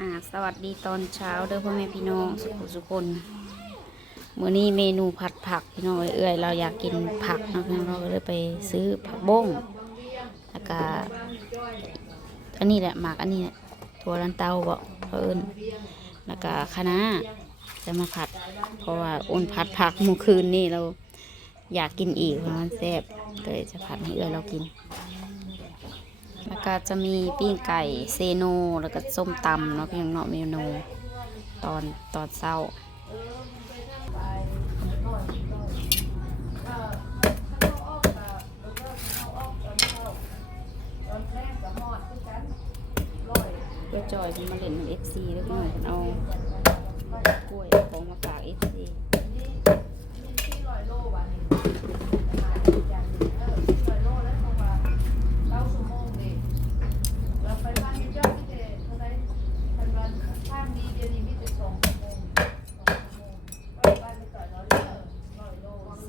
อ่าสวัสดีตอนเช้าเด้อพ่อแม่พี่น้องสุขสุคนมื้อนี้เมนูผัดผักพี่น้องเอื้อยเราอยากกินผักนะพี่น้องเราก็เลยไปซื้อผักบ้งแล้วก็อันนี้แหละหมากอันนี้แหละถั่วลันเตาบอกเพิ่นแล้วก็คะน้าจะมาผัด เพราะว่าอุ่นผัดผักเมื่อคืนนี่เราอยากกินอีกเพราะมันแซ่บก็เลยจะผัดให้เอื้อยเรากิน แล้วก็จะมีปิ้งไก่เซโนแล้วก็ส้มตำเนาะพี่น้องเนาะเมนูตอนตอนเช้าก็จอยมันมาเล่นเอฟซีแล้วพี่น้องเอากล้วยของมาฝากเอฟซี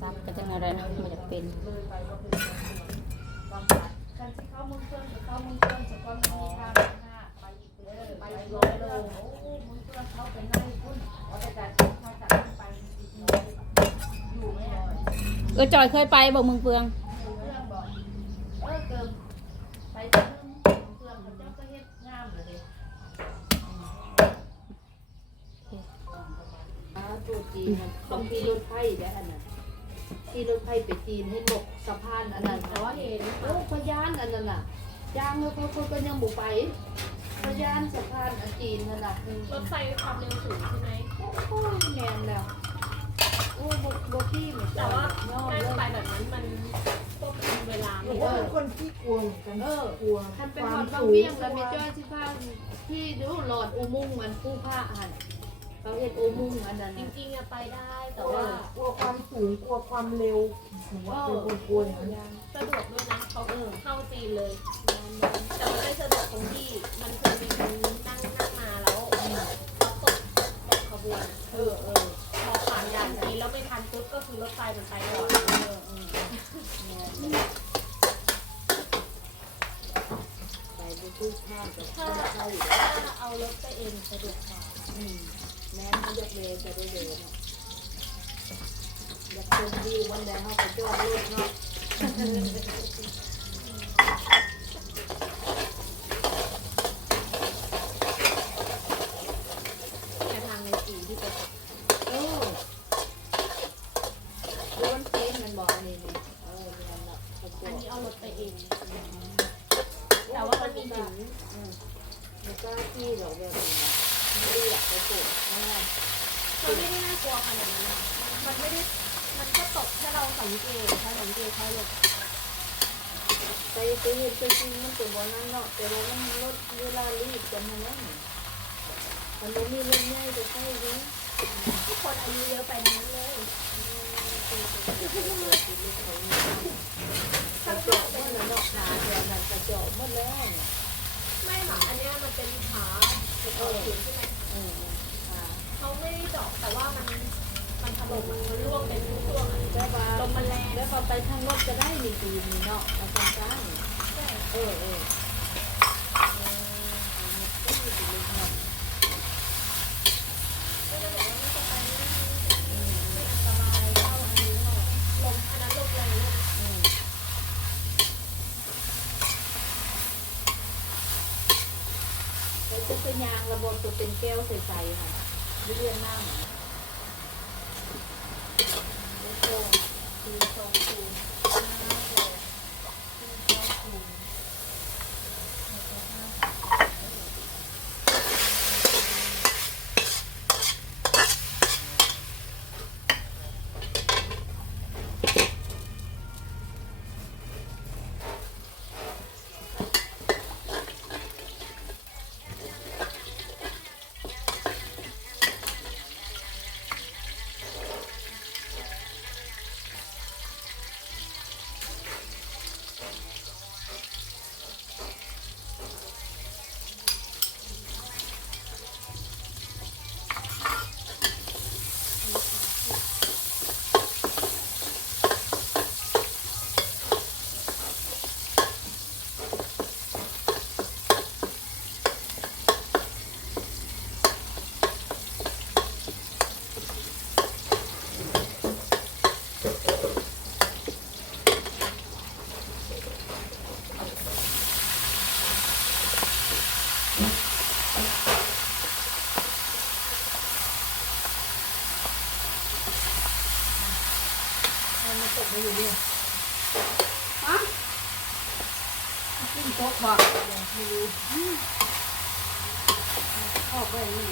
ซับก็จะอะไรนะมันจะเป็นเออจอยเคยไปบอกเมืองเฟืองตัวจีนต้องขี่รถไฟได้อันนั้นขี่รถไฟไปจีนให้หลบสะพานอันนั้นเขาเห็นโอ้พยานอันนั้นน่ะย่างแล้วเขาก็ยังบุไปพยานสะพานอันจีนนั่นน่ะรถไฟความเร็วสูงใช่ไหมโอ้ยแมนแล้ว อ้บบบขี่เหมือนแต่ว่าการไปแบบนั้นมันควบคุมเวลาหนูไม่ก็ได้เป็นคนที่กลัวเหมือนกันเออกลัวท่านเป็นคนบางสูงเบี้ยงแล้วมีเจ้อยที่ผ้าที่ดูหลอดอุโมงค์มันผู้ผ้าหันเขาเห็นอุโมงค์อันนั้นจน่ะริงๆอะไปได้แต่ว่า กลัวความสูงกลัวความเร็วหนูว่าเป็นคนกลัวอย่างนั้นสะดวกด้วยนะเขาเออเข้าจีนเลยแต่มันไม่สะดวกตรงที่มันเคยมีคนนั่งนั่งมาแล้วเขาตกตกขบวนเออเออ ด่านจีนแล้วไม่ทันปุ๊บก็คือรถไฟมันไปก่อนเออเออแม่นไปดูทุกท่ากับถ้าข้าวเข้าอยู่ถ้าเอารถไปเองสะดวกกว่าอืมแม่เขาอยกเร็วจะได้เร็วเนาะอยากชมวิววันใดเขาไปจอดรถเนาะ แต่ทางในจีนที่ไป เออร้อนตีนมันบอกอันนี้นี่เออแม่นเนาะเขาจ อั อน ด นี้เอารถไปเอง แต่ว่ามันมีหิน อืมมันกล้าที่หรอกแบบนี้นะไม่ได้อยากไปปลูกแม่ มันไม่ได้น่ากลัวขนาดนั้นอะ มันไม่ได้มันก็ตกแค่เราสังเกตถ้าสังเกตเขาเลยไปไปเห็นไปจริงมันเป็นบ่นั้นเนาะแต่ว่ามันลดเวลารีบกันนะนั่นมันบ่มีรถใหญ่ไปใช้เลยทุกคนอายุเยอะไปนั้นเลยกระจอกหมดแล้วเนาะขาแถวนั้นกระจอกหมดแล้วไม่หรอกอันเนี้ยมันเป็นขาเป็นตัวหินใช่ไหม เออขา เขาไม่ได้เจาะแต่ว่ามัน มันถ ลมมันร่วงเป็นช่วงๆอะแล้วว่าลมมันแรงแล้วว่าไปทางรถจะได้มีดีมีเนาะมาทางซ้ายใช่เออเออเอกว่าไม่ต้อเป็นยางระบบตัวเป็นแก้วใสๆค่ะเรียนน้ำแล้วก็คือทรงคูณห้าโลคือทรงคูณ เมันตกมา อยู่เนี่ยฮะกินโต๊ะบ่ไม่รู้ชอบไปนี่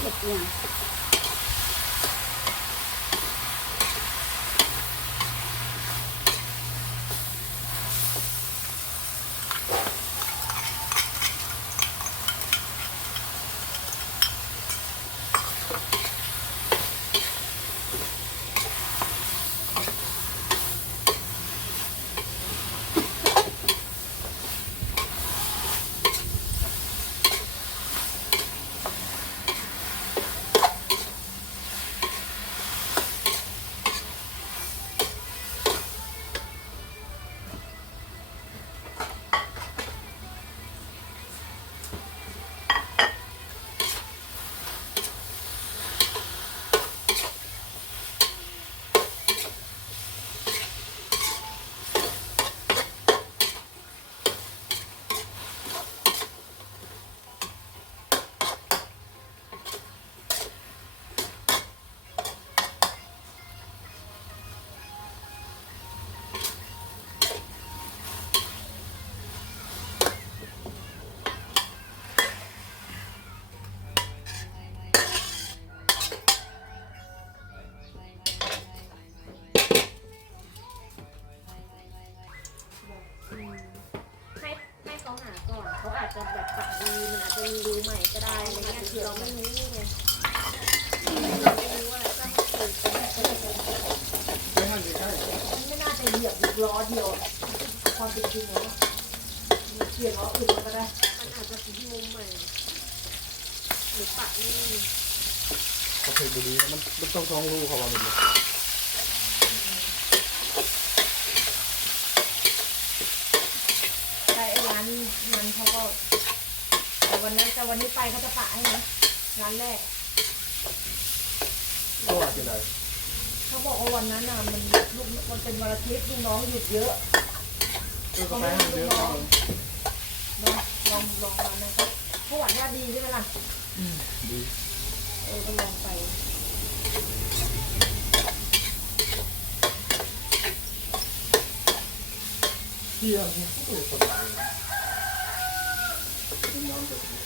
เห็ดเนี่ย เดียวความเป็นจริงแล้วมันเปลี่ยนล้ออื่นมาก็ได้ มันอาจจะเป็นมุมใหม่หรือปัดนี่เขาเคยบุรีมันมันต้องท้องรู้เขาว่ามันใช่ไอ้ร้านนั้นเขาก็แต่วันนั้นแต่วันนี้ไปเขาจะปะให้นะร้านแรก ก็ว่าจจะไหน เขาบอกว่าวันนั้นน่ะมันลูกมันเป็นวันอาทิตย์ลูกน้องหยุดเยอะก็ไปห้างเดียวกันนะลองลองมานะเขาเขาหวานว่าดีใช่ไหมล่ะดีเออก็ลองไปเที่ยงเนี่ยก็เลยคนตายน้ำแบบนี้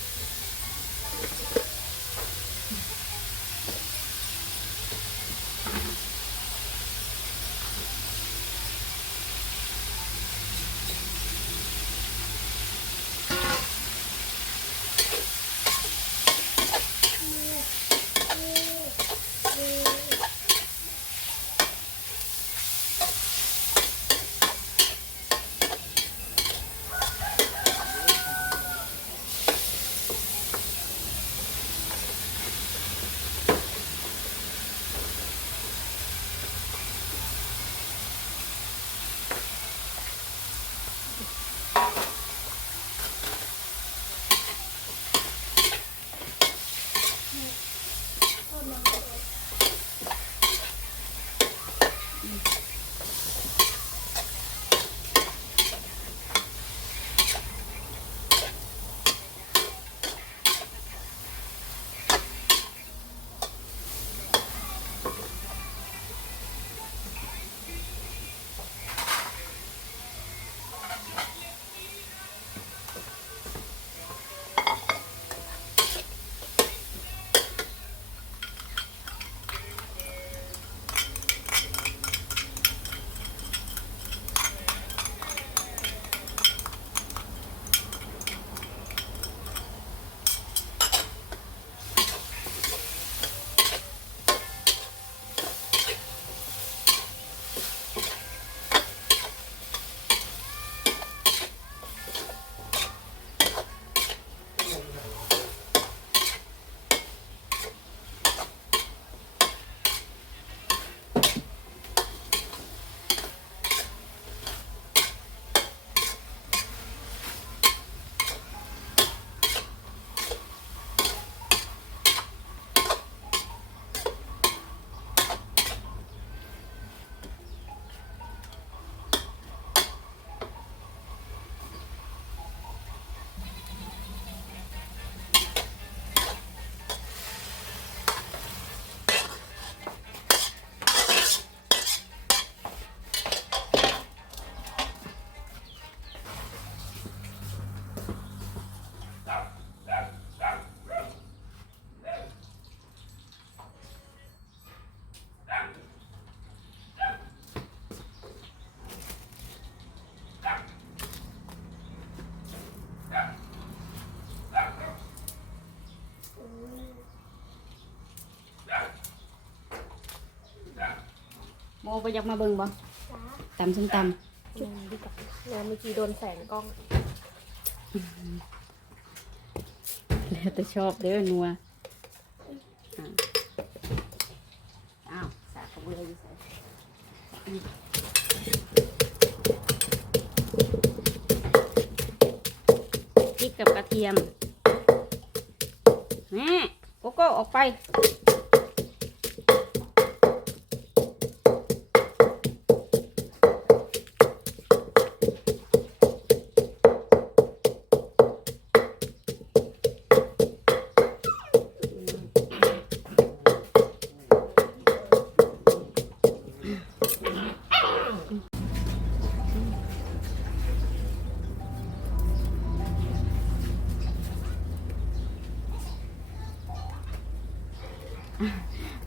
บ่อยากมาเบิ่งบ่จ้าตำส้มตแม่ดีกว่าแม่เมื่อกี้โดนแสงกล้องำแล้วแต่ชอบเด้อนัวอะอ้าวสากกระเบืออยู่ใส่อืมพริกกับกระเทียมแม่โกโก้ออกไป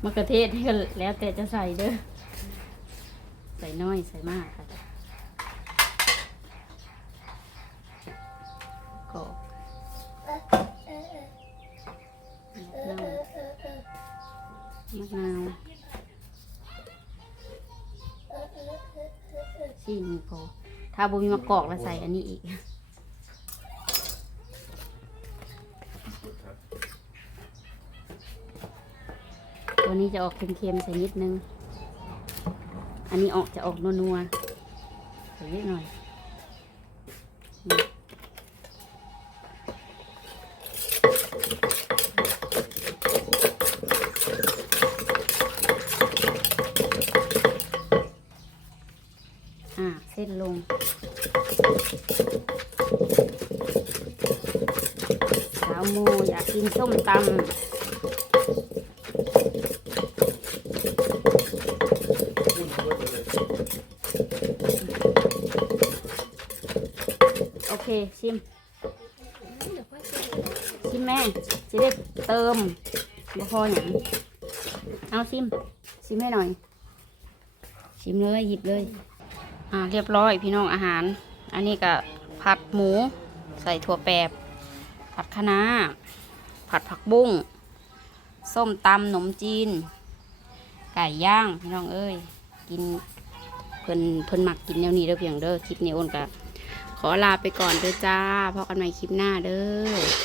มะเขือเทศก็แล้วแต่จะใส่เด้อ ใส่น้อยใส่มากค่ะกอกมะนาวมะนาวชีหนึ่งพอถ้าบุมีมะกอกแล้วใส่อันนี้อีก ตัวนี้จะออกเค็มๆใส่นิดนึง อันนี้ออกจะออกนัวๆใส่นิดหน่อยอ่าเส้นลง สาวโมอยากกินส้มตำ เคชิม ชิมแม่จะได้เติมบ่พออย่างเอาชิม ชิมให้หน่อย ชิมเลยหยิบเลย อ่าเรียบร้อยพี่น้องอาหาร อันนี้ก็ผัดหมู ใส่ถั่วแปบ ผัดคะน้า ผัดผักบุ้ง ส้มตำหนมจีน ไก่ย่าง พี่น้องเอ้ย กินเพิ่นเพิ่นมักกินแนวนี้เด้อเพียงเด้อคลิปนี้โอนกะ ขอลาไปก่อนเด้อจ้าพบกันใหม่คลิปหน้าเด้อ